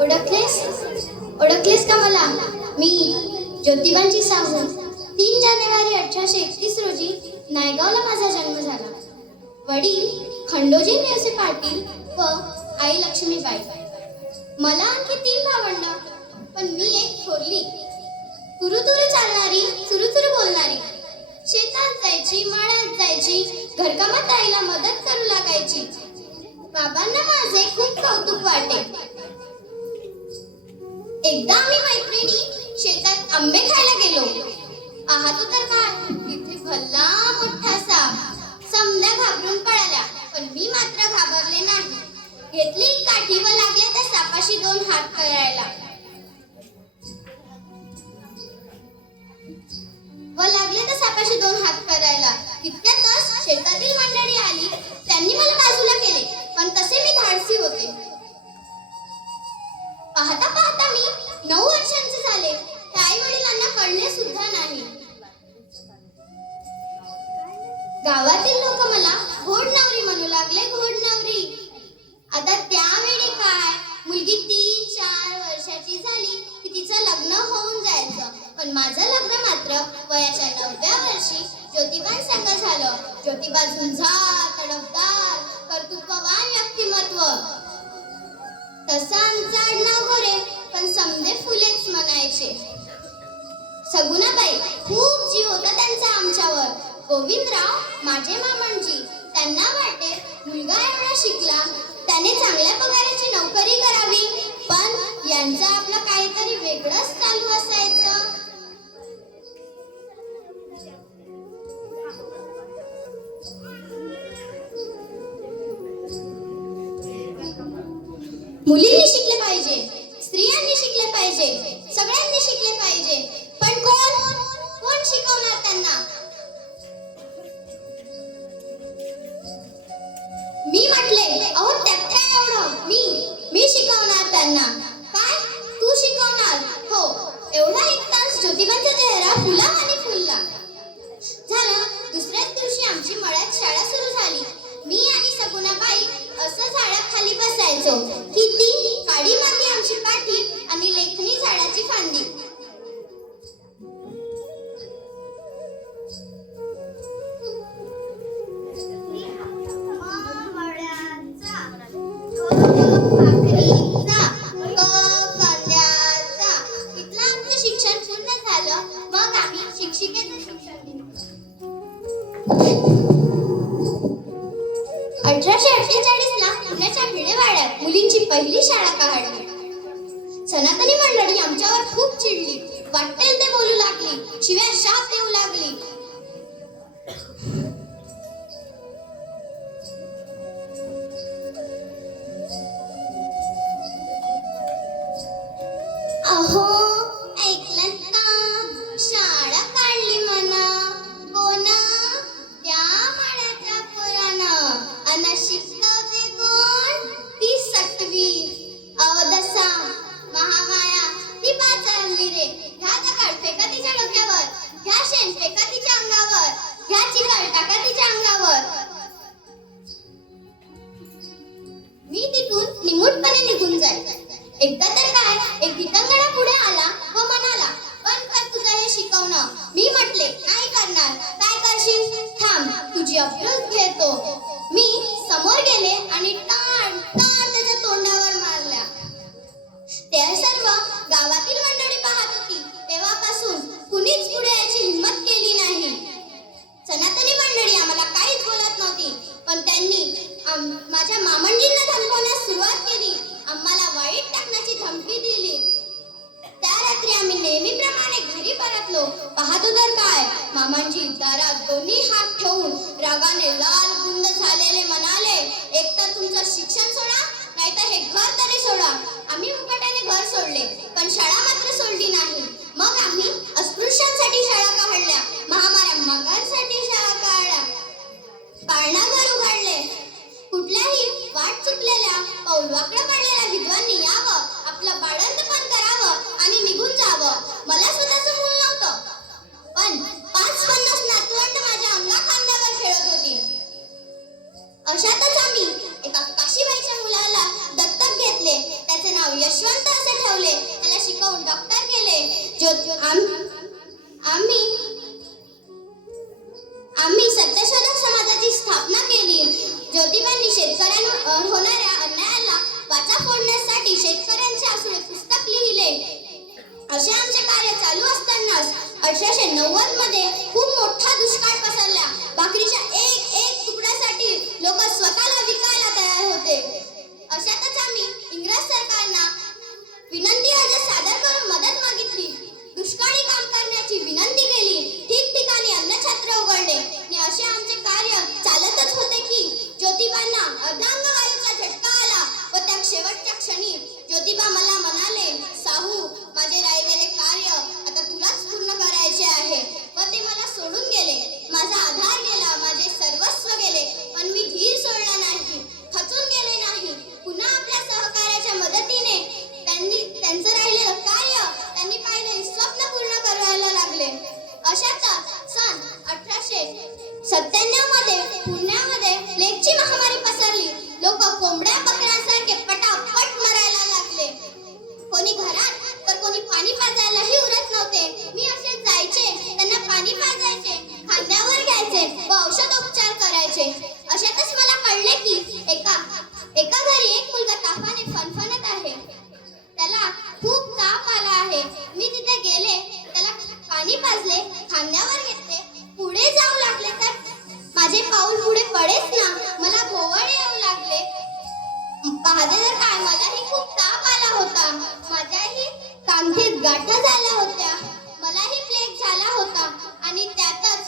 ओळखलेस ओळखलेस का मला? मी ज्योतिबांची साहू. 3 जानेवारी 1831 रोजी नायगावला माझा जन्म झाला. वडील खंडोजी नेवसे पाटील व आई लक्ष्मीबाई. मला आणखी 3 भावंड, पण मी एक थोरली. तुरुतुरु चालणारी, चुरूचुरू बोलणारी. शेतात जायची, माळ्यात जायची, घरकामात आईला मदत करू लागायची. बाबांना माझे खूप कौतुक वाटे. एकदा आम्ही मैत्रिणी शेतात आंबे खायला गेलो. पाहतो तर काय, तिथे भल्ला मोठा साप. समद्या घाबरून पळाल्या, पण मी मात्र घाबरले नाही. घेतली काठी व लागले त्या सापाशी 2 हात करायला. तितक्यातच शेतातील मंडळी आली. त्यांनी मला बाजूला केले, पण तसे मी धाडसी होते. पाहता पाहता मी 9 वर्षांचे झाले. आई वडिलांना कळले सुद्धा नाही. गावातील लोक मला घोडनवरी म्हणू लागले, घोडनवरी. आता त्यावेळी काय, मुलगी 3-4 वर्षाची झाली की तिचं लग्न होऊन जायचं. पण माझं लग्न मात्र वयाच्या 9व्या वर्षी ज्योतिबांसंग झालं. ज्योतिबा झुंजार, तडफदार, कर्तृत्ववान व्यक्तिमत्व. तसं आमचं आडनाव गोरे, पण समदे फुलेच म्हणायचे. सगुणाबाई, खूप जीव होता त्यांचा आमच्यावर. गोविंदराव माझे मामंजी, त्यांना वाटे मुलगा एवढा शिकला, त्याने चांगल्या पगाराची नोकरी करावी. पण यांचं आपलं काहीतरी वेगळंच चालू असायचं. मुलींनी शिकले पाहिजे, स्त्रियांनी शिकले पाहिजे, सगळ्यांनी शिकले पाहिजे. पण कोण शिकवणार त्यांना? मी म्हटले, अहो त्यात काय एवढं, मी शिकवणार त्यांना. काय, तू शिकवणार? हो. एवढा 1 तास ज्योतिबांचा चेहरा फुलावानी फुलला. झालं. दुसऱ्याच दिवशी आमची मळ्यात शाळा सुरू झाली. मी आणि सगुणाबाई असं झाडाखाली बसायचो. किती काळी माती आमची काठी आणि लेखणी झाडाची फांदी. इथलं आमचं शिक्षण पूर्ण झालं. मग आम्ही शिक्षिकेचं शिक्षण घेतलं. 1848 ला पुण्याच्या भिडेवाड्यात मुलींची पहिली शाळा काढली. सनातनी मंडळी आमच्यावर खूप चिडली. वाटेल ते बोलू लागली, शिव्या शाप देऊ लागली. अहो, ऐकलं का? शाळा काढली म्हणा. कोण? त्या मळ्याच्या पोरानं. अन शिकवते कोण? ती सटवी. अवदसा महामाया ती पाचारली रे. घ्या दगड फेका तिच्या डोक्यावर, घ्या शेण फेका तिच्या अंगावर, घ्या चिकट टाका तिच्या अंगावर. मी तिथून निमूटपणे निघून जायचे. एकदा तर काय, एक भितंगडा पुढे आला व म्हणाला, बंद कर तुझं हे शिकवणं. मी म्हटले, नाही करणार. काय करशील? थांब, तुझी अप्रोच घेतो. मी समोर गेले आणि टाण त्याच्या तोंडावर मारल्या. ते सर्व गावातील मंडळी पाहत होती. तेव्हापासून कुणीच पुढे यायची हिंमत केली नाही. सनातनी मंडळी आम्हाला काहीच बोलत नव्हती, पण त्यांनी माझ्या मामंजींना धमकवण्यास सुरुवात केली. आम्हाला वाईट टाकण्याची धमकी दिली. त्या रात्री आम्ही नेहमीप्रमाणे घरी परतलो. पाहतो तर काय, मामांजी दारात दोन्ही हात ठेवून रागाने लाल गुंड झालेले म्हणाले, एकतर तुमचं शिक्षण सोडा, नाहीतर हे घर तरी सोडा. आम्ही मुकाट्याने घर सोडले, पण शाळा मात्र सोडली नाही. मग आम्ही अस्पृश्यांसाठी शाळा काढल्या, महामाऱ्या मगांसाठी शाळा काढल्या, पाळणाघर उघडले. कुठल्याही वाट चुकलेल्या, पाऊलवाकडं पडलेल्या विद्वांनी यावं, आपलं बाळंतपण करावं आणि निघून जावं. मला स्वतःचं मूल नव्हतं, पण 5-50 नातवंड माझ्या अंगाखांद्यावर खेळत होती. अशातच आम्ही एका काशीबाईच्या मुलाला दत्तक घेतले. त्याचे नाव यशवंत घडवले, त्याला शिकवून डॉक्टर केले. आम्ही आम्ही सत्यशोधक समाजाची स्थापना केली. ज्योतिबांनी शेतकऱ्यांवर होणाऱ्या अन्यायाला वाचा फोडण्यासाठी शेतकऱ्यांचे आसुडे पुस्तक लिहिले. असे आमचे कार्य चालू असतानाच 1890 मध्ये खूप मोठा दुष्काळ पसरला. भाकरीच्या एक एक तुकड्यासाठी लोक स्वतःला विकायला तयार होते. अशातच आम्ही इंग्रज सरकारना विनंती अर्ज सादर करून मदत मागितली. दुष्काळी काम करण्याची विनंती केली. ठिकठिकाणी अन्नछत्र उघडले आणि असे आमचे कार्य चालतच होते की ज्योतिबांना अर्धांग वायूचा झटका आला व त्या शेवटच्या क्षणी ज्योतिबा मला म्हणाले, साहू, माझे राहिलेले कार्य आता तुलाच पूर्ण करायचे आहे. व ते मला सोडून गेले. माझा आधार गेला, माझे सर्वस्व गेले, पण मी धीर सोडला नाही, खचून गेले नाही. पुन्हा आपल्या सहकार्याच्या मदतीने त्यांचं राहिलेलं कार्य त्यांनी पाहिले स्वप्न पूर्ण करायला लागले. अशातच सन 1897 मध्ये पुण्यामध्ये प्लेगची महामारी पसरली. लोक कोंबड्या बकऱ्यांसारखे पटापट मरायला लागले. कोणी घरात तर कोणी पाणी पाजायलाही उरत नव्हते. मी असे जायचे, त्यांना पाणी पाजायचे, खांद्यावर घ्यायचे व औषधोपचार करायचे. अशातच मला कळले की एका घरी एक मुलगा तापाने फणफणत आहे. त्याला खूप ताप आला आहे. मी तिथे गेले, त्याला पाणी पाजले, खांद्यावर घेतले. पुढे जाऊ लागले तर माझे पाऊल पुढे पडेच ना. मला भोवळ येऊ लागले. पाहते तर काय, मलाही खूप ताप आला होता. माझ्याही कांठीत गाठा झाल्या होत्या. मलाही प्लेग झाला होता आणि त्यातच